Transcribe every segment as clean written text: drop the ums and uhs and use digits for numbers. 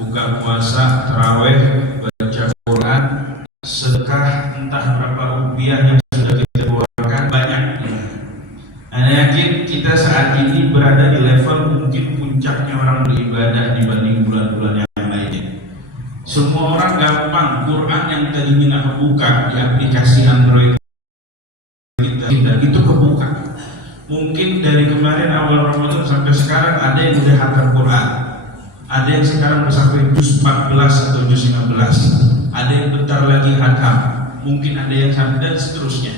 buka puasa, taraweh, baca Quran, sedekah entah berapa rupiah yang sudah kita keluarkan banyak. Anda yakin kita saat ini berada di level mungkin puncaknya orang beribadah dibanding bulan-bulan yang lainnya. Semua orang gampang Quran yang tadinya nggak kebuka di aplikasi Android kita itu kebuka. Mungkin dari kemarin awal Ramadan sampai sekarang ada yang udah hafal Quran, ada yang sekarang udah sampai juz 14 atau juz 15, ada yang bentar lagi hatam, mungkin ada yang sampai dan seterusnya.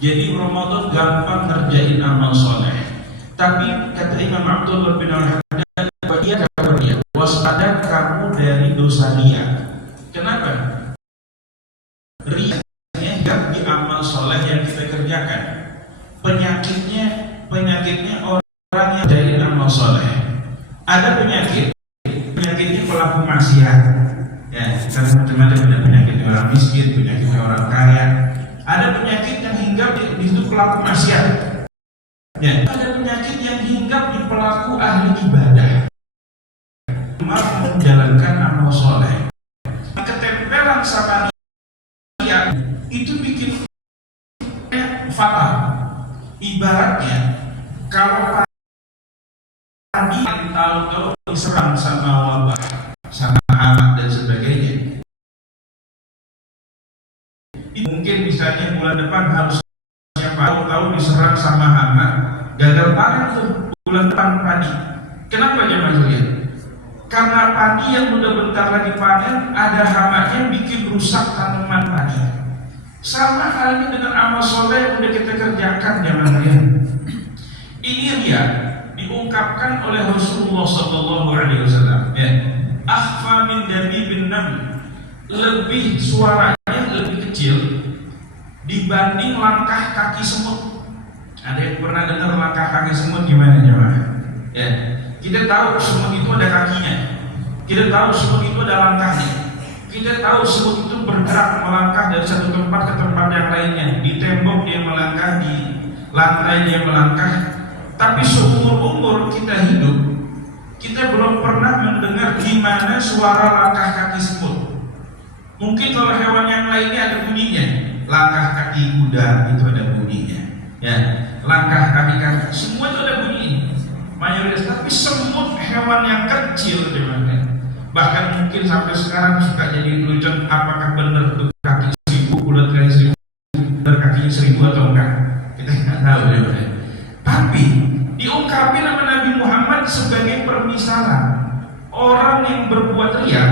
Jadi Ramadan gampang ngerjain amal soleh. Tapi kata Imam Abdullah bin Al-Haddad, dia kabar dia, waspada kamu dari dosa ria. Kenapa? Rianya gak di amal soleh yang kita kerjakan. Penyakitnya orang yang dari amal soleh. Ada penyakitnya pelaku maksiat. Ya, karena macam-macam ada penyakit orang miskin, penyakit orang kaya. Ada penyakit yang hinggap di itu pelaku maksiat. Ya, ada penyakit yang hinggap di pelaku ahli ibadah. Menjalankan amal soleh. Ketempelan sama dia itu bikin fatal. Ibaratnya kalau pagi tahu-tahu diserang sama wabah, sama hama dan sebagainya. Mungkin misalnya bulan depan harus tahu-tahu diserang sama hama, gagal panen tuh bulan depan padi. Kenapa jemaah sekalian? Karena padi yang udah bentar lagi panen ada hamanya bikin rusak tanaman padi. Sama halnya dengan amal soleh yang udah kita kerjakan jemaah sekalian. Ini dia diungkapkan oleh Rasulullah SAW. Ya, akhfa min dabibin naml, lebih suaranya lebih kecil dibanding langkah kaki semut. Ada yang pernah dengar langkah kaki semut gimana jemaah? Ya, kita tahu semut itu ada kakinya, kita tahu semut itu ada langkahnya, kita tahu semut itu bergerak melangkah dari satu tempat ke tempat yang lainnya. Di tembok dia melangkah, di lantai dia melangkah. Tapi seumur-umur kita hidup, kita belum pernah mendengar gimana suara langkah kaki semut. Mungkin kalau hewan yang lainnya ada bunyinya, langkah kaki kuda itu ada bunyinya, ya, langkah kaki semua itu ada bunyi mayoritas. Tapi semut hewan yang kecil teman-teman, bahkan mungkin sampai sekarang suka jadi lucu, apakah benar tuh kaki 1000 bulat kali 1000 kakinya 1000 atau enggak, kita nggak tahu teman-teman. Tapi diungkapin sama Nabi Muhammad sebagai permisalan orang yang berbuat riya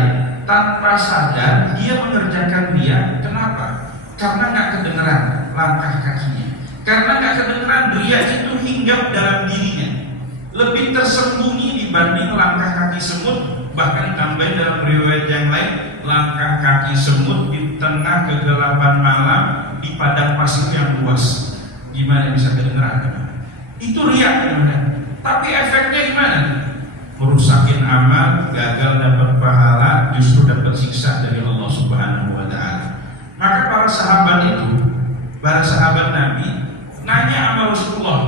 tanpa sadar dia mengerjakan riya. Kenapa? Karena nggak kedengeran langkah kakinya, karena nggak kedengeran riya itu hinggap dalam dirinya, lebih tersembunyi dibanding langkah kaki semut. Bahkan tambahin dalam riwayat yang lain, langkah kaki semut di tengah kegelapan malam di padang pasir yang luas. Gimana bisa kedengeran? Itu riya teman-teman. Tapi efeknya gimana? Merusakin amal, gagal dapat pahala, justru dapat siksa dari Allah Subhanahu wa Ta'ala. Maka para sahabat itu, para sahabat Nabi nanya sama Rasulullah,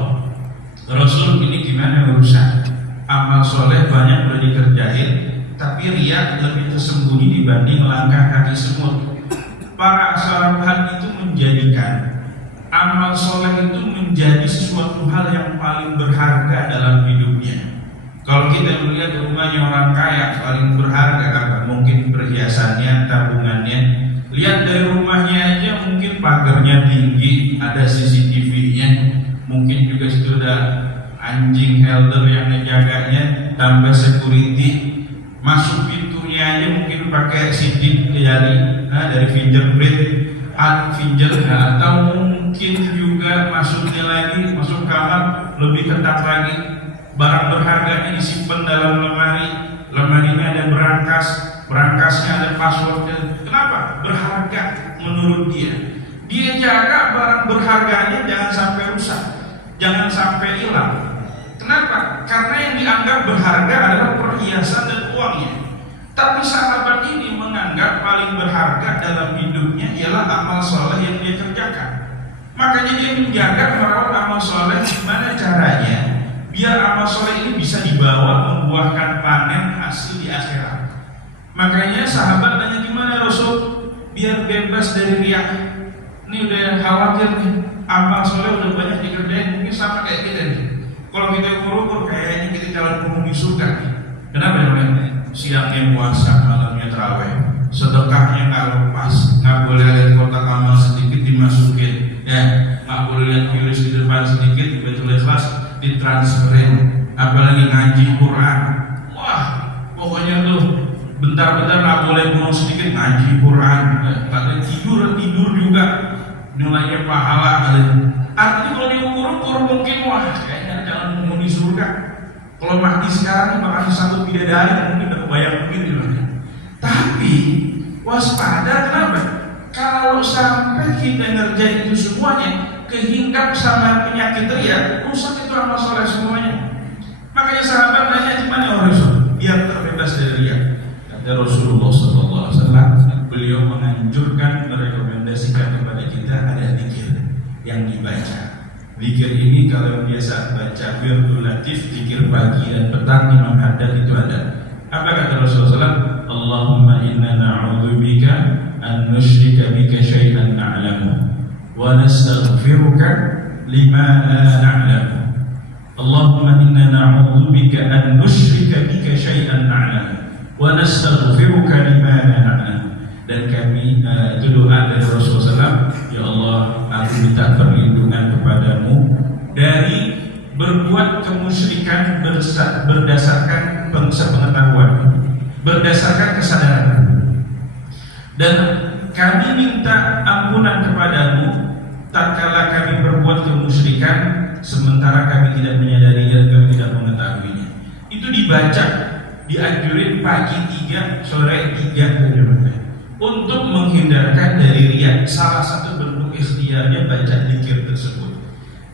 Rasul ini gimana urusan? Amal soleh banyak udah dikerjain, tapi riya lebih tersembunyi dibanding langkah kaki semut. Para sahabat itu menjadikan amal soleh itu menjadi sesuatu hal yang paling berharga dalam hidupnya. Kalau kita melihat rumahnya orang kaya, paling berharga apa? Mungkin perhiasannya, tabungannya. Lihat dari rumahnya aja, mungkin pagarnya tinggi, ada CCTV-nya, mungkin juga situ ada anjing elder yang menjaganya, tambah security. Masuk pintunya aja mungkin pakai sidik jari, dari fingerprint, atau mungkin juga masuknya lagi, masuk kamar lebih ketat lagi. Barang berharganya disimpan dalam lemari, lemarinya ada berangkasnya ada passwordnya. Kenapa? Berharga menurut dia. Dia jaga barang berharganya jangan sampai rusak, jangan sampai hilang. Kenapa? Karena yang dianggap berharga adalah perhiasan dan uangnya. Tapi sahabat ini menganggap paling berharga dalam hidupnya ialah amal soleh yang dia kerjakan. Makanya dia menjaga merawat amal soleh. Gimana caranya biar amal soleh ini bisa dibawa membuahkan panen hasil di akhirat? Makanya sahabat nanya, gimana Rasul biar bebas dari riya? Ini udah khawatir nih, amal soleh udah banyak dikerjain, mungkin sama kayak kita nih. Kalau kita ukur-ukur kayaknya kita calon penghuni surga nih. Kenapa namanya? Siangnya puasa, malamnya tarawih, sedekahnya nggak lepas, nggak boleh lihat kotak amal sedikit dimasukin, ya, nggak boleh lihat virus di depan sedikit, betul ikhlas ditransferin, apalagi ngaji Quran, wah, pokoknya tuh bentar-bentar nggak boleh ngomong sedikit ngaji Quran, kadang tidur juga, nilainya pahala. Artinya kalau diukur-ukur mungkin wah kayaknya jangan menghuni surga. Kalau mati sekarang bakal disambut bidadari, mungkin udah kebayang begitu. Tapi waspada, kenapa? Kalau sampai kita ngerjain itu semuanya kehinggap sama penyakit riya, rusak itu amal soleh semuanya. Makanya sahabat nanya, gimana ya Rasul biar terbebas dari riya? Kata Rasulullah SAW, beliau menganjurkan, merekomendasikan kepada kita ada zikir yang dibaca. Zikir ini kalau biasa baca wirdul latif, zikir pagi dan petang Imam Haddad itu ada. Apa kata Rasulullah SAW? Allahumma inna na'udzubika an nusyrika bika syai'an na'lamu wa nastaghfiruka lima la na'lamu. Allahumma inna na'udzubika an nusyrika bika syai'an na'lamu wa nastaghfiruka lima la na'lamu. Dan kami itu doa dari Rasulullah SAW, ya Allah, aku minta perlindungan kepadamu dari berbuat kemusyrikan berdasarkan pengetahuan, berdasarkan kesadaran, dan kami minta ampunan kepadamu tatkala kami berbuat kemusyrikan sementara kami tidak menyadarinya dan kami tidak mengetahuinya. Itu dibaca, dianjurin pagi 3, sore 3 untuk menghindarkan dari riya. Salah satu bentuk ikhtiarnya baca zikir tersebut.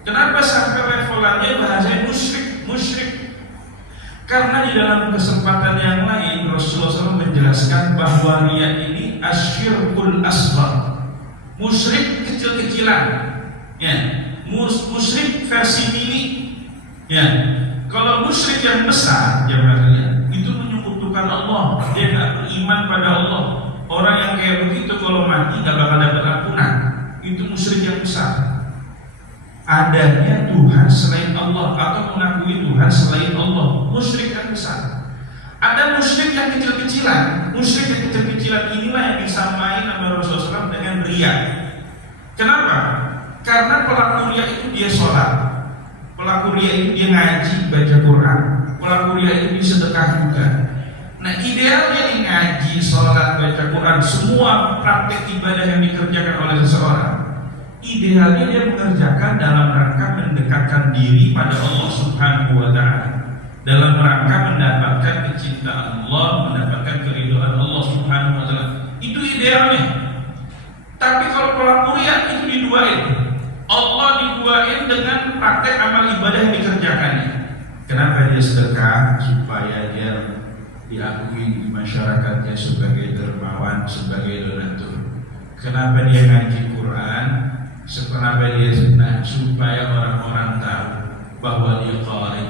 Kenapa sampai levelannya bahasanya musyrik? Karena di dalam kesempatan yang lain Rasulullah SAW menjelaskan bahwa riya ini asyirkul asghar, musyrik kecil-kecilan, ya, musyrik versi mini, ya. Kalau musyrik yang besar, jemaah, itu menyekutukan Allah, dia nggak beriman pada Allah. Orang yang kayak begitu kalau mati gak bakal dapat ampunan. Itu musyrik yang besar. Adanya Tuhan selain Allah atau mengakui Tuhan selain Allah, musyrik yang besar. Ada musyrik yang kecil-kecilan. Musyrik yang kecil-kecilan inilah yang disamain sama Rasulullah SAW dengan riya. Kenapa? Karena pelaku riya itu dia sholat, pelaku riya itu dia ngaji, baca Quran, pelaku riya itu dia sedekah juga. Nah, idealnya di ngaji, sholat, baca Quran, semua praktek ibadah yang dikerjakan oleh seseorang, idealnya dia mengerjakan dalam rangka mendekatkan diri pada Allah Subhanahu wa Ta'ala, dalam rangka mendapatkan kecintaan Allah, mendapatkan keridhaan Allah Subhanahu wa Ta'ala. Itu idealnya. Tapi kalau pelaku riya itu diduain, Allah diduain dengan praktek amal ibadah yang dikerjakannya. Kenapa dia sedekah? Supaya dia diakui di masyarakatnya sebagai dermawan, sebagai donatur. Kenapa dia ngaji Quran? Kenapa dia senang? Supaya orang-orang tahu bahwa dia qari.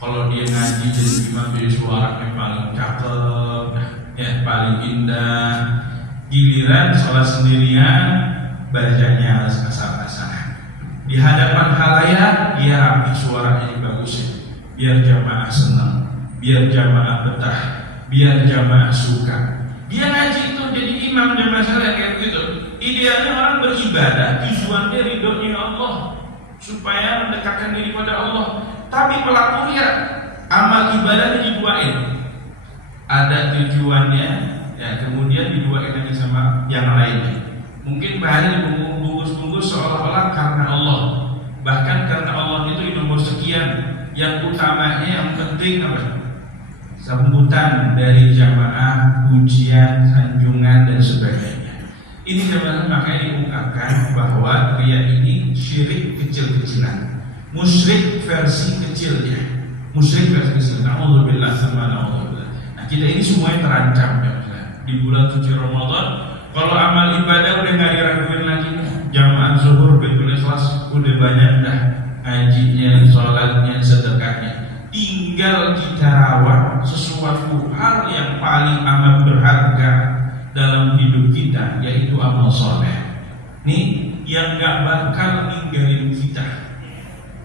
Kalau dia ngaji jadi imam, jadi suaranya paling cakep, ya, paling indah. Giliran sholat sendirian, bacanya asal-asalan. Di hadapan khalayak dia rapi, suaranya dibagusin, biar jamaah senang, biar jamaah betah, biar jamaah suka. Dia ngaji itu jadi imam dan masalah kayak begitu. Idealnya orang beribadah, tujuannya ridhonya Allah, supaya mendekatkan diri pada Allah. Tapi pelaku riya, amal ibadahnya diduain, ada tujuannya, ya, kemudian diduain lagi sama yang lainnya. Mungkin bahannya dibungkus-bungkus seolah-olah karena Allah, bahkan karena Allah itu nomor sekian. Yang utamanya, yang penting apa? Sambutan dari jamaah, pujian, sanjungan dan sebagainya. Ini teman-teman makanya diungkapkan bahwa riya ini syirik kecil-kecilan, musyrik versi kecilnya, musyrik versi kecil. Na'udzubillah sama na'udzubillah. Nah, kita ini semuanya terancam ya, di bulan suci Ramadan. Kalau amal ibadah udah nggak diraguin lagi, jamaah zuhur betul ikhlas udah banyak dah, ngajinya, sholatnya, sedekahnya. tinggal kita rawat sesuatu hal yang paling amat berharga dalam hidup kita, yaitu amal soleh. Nih yang gak bakal ninggalin kita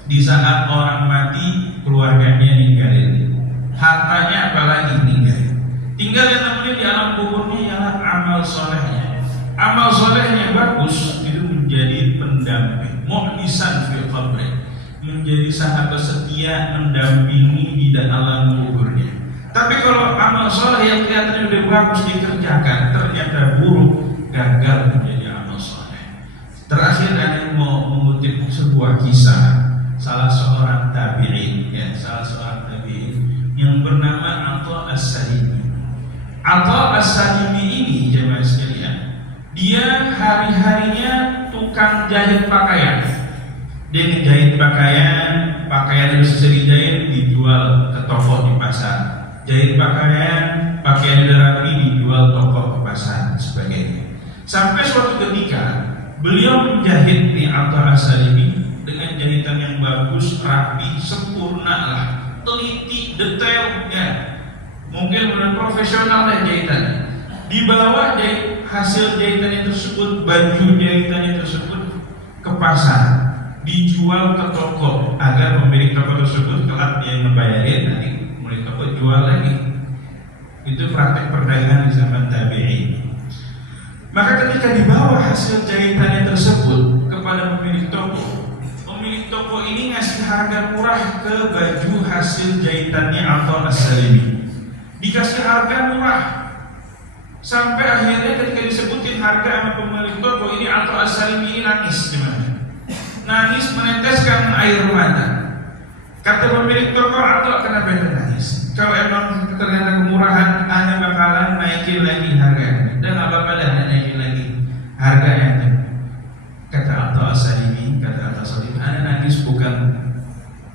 di saat orang mati, keluarganya ninggalin, hartanya apalagi ninggalin. Tinggal yang namanya di alam kuburnya ialah amal solehnya. Amal solehnya bagus, itu menjadi pendamping, mu'nisan fil qabri, menjadi sahabat setia mendampingi di dalam kuburnya. Tapi kalau amal soleh yang kelihatannya udah bagus dikerjakan, ternyata buruk, gagal menjadi amal soleh. Terakhir saya mau mengutip sebuah kisah salah seorang tabi'in, yang bernama Atha As-Salimi. Atha As-Salimi ini, jemaah sekalian, dia hari-harinya tukang jahit pakaian. Dia ngejahit pakaian yang bisa dijahit dijual ke toko di pasar. Jahit pakaian yang rapi dijual toko ke pasar sebagainya. Sampai suatu ketika beliau menjahit di Atha As-Salimi dengan jahitan yang bagus, rapi, sempurna lah, teliti, detail ya. Mungkin benar profesional ya jahitannya. Dibawa hasil jahitannya tersebut, baju jahitannya tersebut ke pasar, dijual ke toko agar pemilik toko tersebut kelak dia membayarin, nanti pemilik toko jual lagi. Itu praktek perdagangan di zaman tabi'in. Maka ketika dibawa hasil jahitannya tersebut kepada pemilik toko ini ngasih harga murah ke baju hasil jahitannya Atha As-Salimi. Dikasih harga murah, sampai akhirnya ketika disebutin harga sama pemilik toko ini, Atha As-Salimi ini nangis, nangis meneteskan air mata. Kata pemilik toko, Atha, kenapa dia nangis? Kalau emang ternyata kemurahan, Anda bakalan naikin lagi harganya. Dan apa pada naikin lagi harganya. Kata Atha As-Salimi, Anda nangis bukan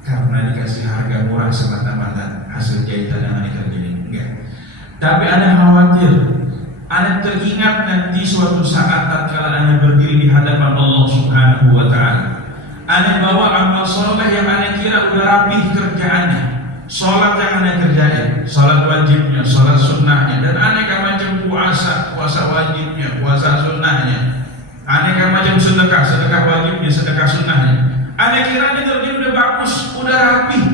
karena dikasih harga murah semata-mata hasil jahitan yang Anda kerjain, enggak. Tapi Anda khawatir, Anda teringat nanti suatu saat tatkala Anda berdiri di hadapan Allah Subhanahu wa Ta'ala. Anda bawa amal soleh yang Anda kira udah rapih kerjaannya, sholat yang Anda kerjain, sholat wajibnya, sholat sunnahnya, dan aneka macam puasa wajibnya, puasa sunnahnya, aneka macam sedekah wajibnya, sedekah sunnahnya. Anda kira ini kerjaan udah bagus, udah rapih.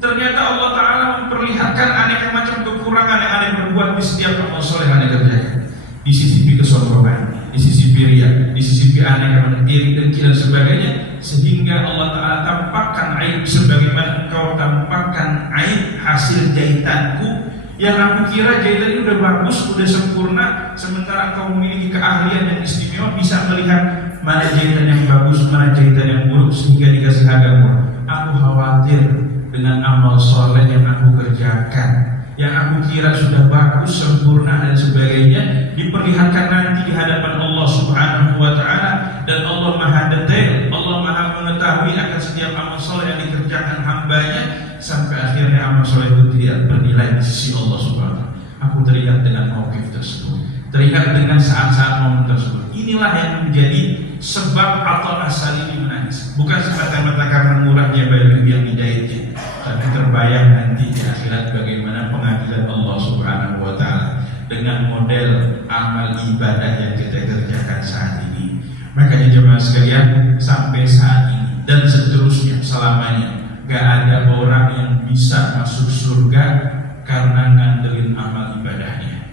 Ternyata Allah Ta'ala memperlihatkan aneka macam kekurangan yang Anda berbuat di setiap amal soleh yang Anda kerjakan. Disisipi kesombongan, disisipi riya, disisipi aneka macam iri, dengki dan sebagainya, sehingga Allah Ta'ala tampakkan aib sebagaimana engkau tampakkan aib hasil jahitanku yang aku kira jahitan ini udah bagus, udah sempurna, sementara engkau memiliki keahlian yang istimewa, bisa melihat mana jahitan yang bagus, mana jahitan yang buruk, sehingga dikasih harga murah. Aku khawatir dengan amal soleh yang aku kerjakan, yang aku kira sudah bagus, sempurna dan sebagainya, diperlihatkan nanti di hadapan Allah Subhanahu wa Ta'ala, dan Allah Maha detail, Allah Maha mengetahui akan setiap amal soleh yang dikerjakan hambanya, sampai akhirnya amal soleh itu tidak bernilai di sisi Allah Subhanahu wa Ta'ala. Aku teringat dengan mauqif tersebut, teringat dengan saat-saat momen tersebut. Inilah yang menjadi sebab Atha As-Salimi menangis, bukan semata-mata karena murahnya baju yang dijahitnya, tapi terbayang nanti di akhirat bagaimana pengadilan Allah Subhanahu wa Ta'ala dengan model amal ibadah yang kita kerjakan saat ini. Makanya jemaah sekalian, sampai saat ini dan seterusnya selamanya, gak ada orang yang bisa masuk surga karena ngandelin amal ibadahnya.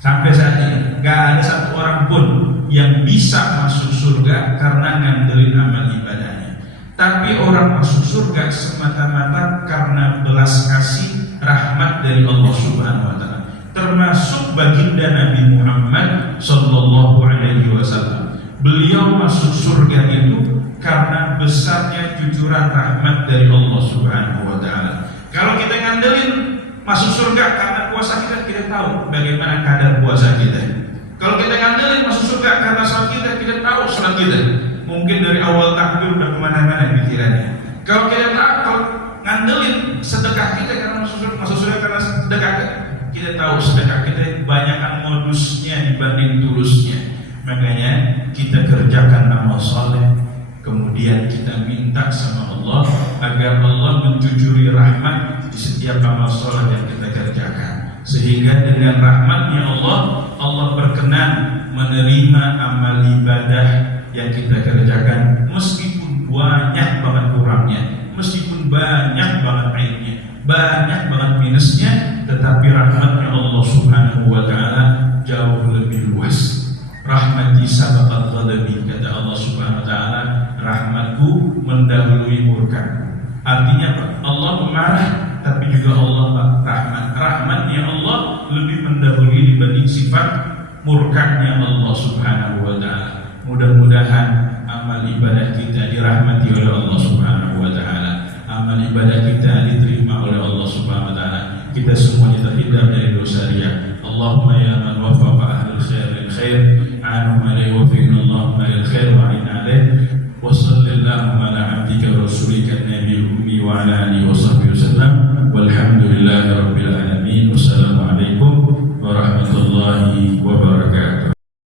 Sampai saat ini gak ada satu orang pun yang bisa masuk surga karena ngandelin amal ibadahnya. Tapi orang masuk surga semata-mata karena belas kasih rahmat dari Allah Subhanahu wa Ta'ala, termasuk baginda Nabi Muhammad sallallahu alaihi wasallam. Beliau masuk surga itu karena besarnya cucuran rahmat dari Allah Subhanahu wa Ta'ala. Kalau kita ngandelin masuk surga karena puasa kita tahu bagaimana kadar puasa kita. Kalau kita ngandelin masuk surga karena salat kita tahu salat kita. Mungkin dari awal takbir udah kemana-mana pikirannya. Kalau kita tahu ngandelin sedekah kita karena masuk surga karena sedekah kita tahu sedekah kita banyakkan modusnya dibanding tulusnya. Makanya kita kerjakan amal soleh, kemudian kita minta sama Allah agar Allah mencucuri rahmat di setiap amal sholat yang kita kerjakan, sehingga dengan rahmatnya Allah, Allah berkenan menerima amal ibadah yang kita kerjakan, meskipun banyak banget kurangnya, meskipun banyak banget aibnya, banyak banget minusnya, tetapi rahmatnya Allah Subhanahu wa Ta'ala jauh lebih luas. Rahmati sabaqat ghadabi, kata Allah Subhanahu wa Ta'ala, rahmatku mendahului murkaku. Artinya apa? Allah pemarah, tapi juga Allah rahmat. Rahmatnya Allah lebih mendahului dibanding sifat murkanya Allah Subhanahu wa Ta'ala. Mudah-mudahan amal ibadah kita dirahmati oleh Allah Subhanahu wa Ta'ala, amal ibadah kita diterima oleh Allah Subhanahu wa Ta'ala, kita semuanya terhindar dari dosa riya. Allahumma ya man wafaqa ahlul khair lil khair, anhum alaihi wa fi'na Allahumma lil khair wa a'in alaihi, wa sallallahu ala abdika rasulika nabi ummi wa ala alihi wa sahbihi wasallam, walhamdulillahi rabbil alamin.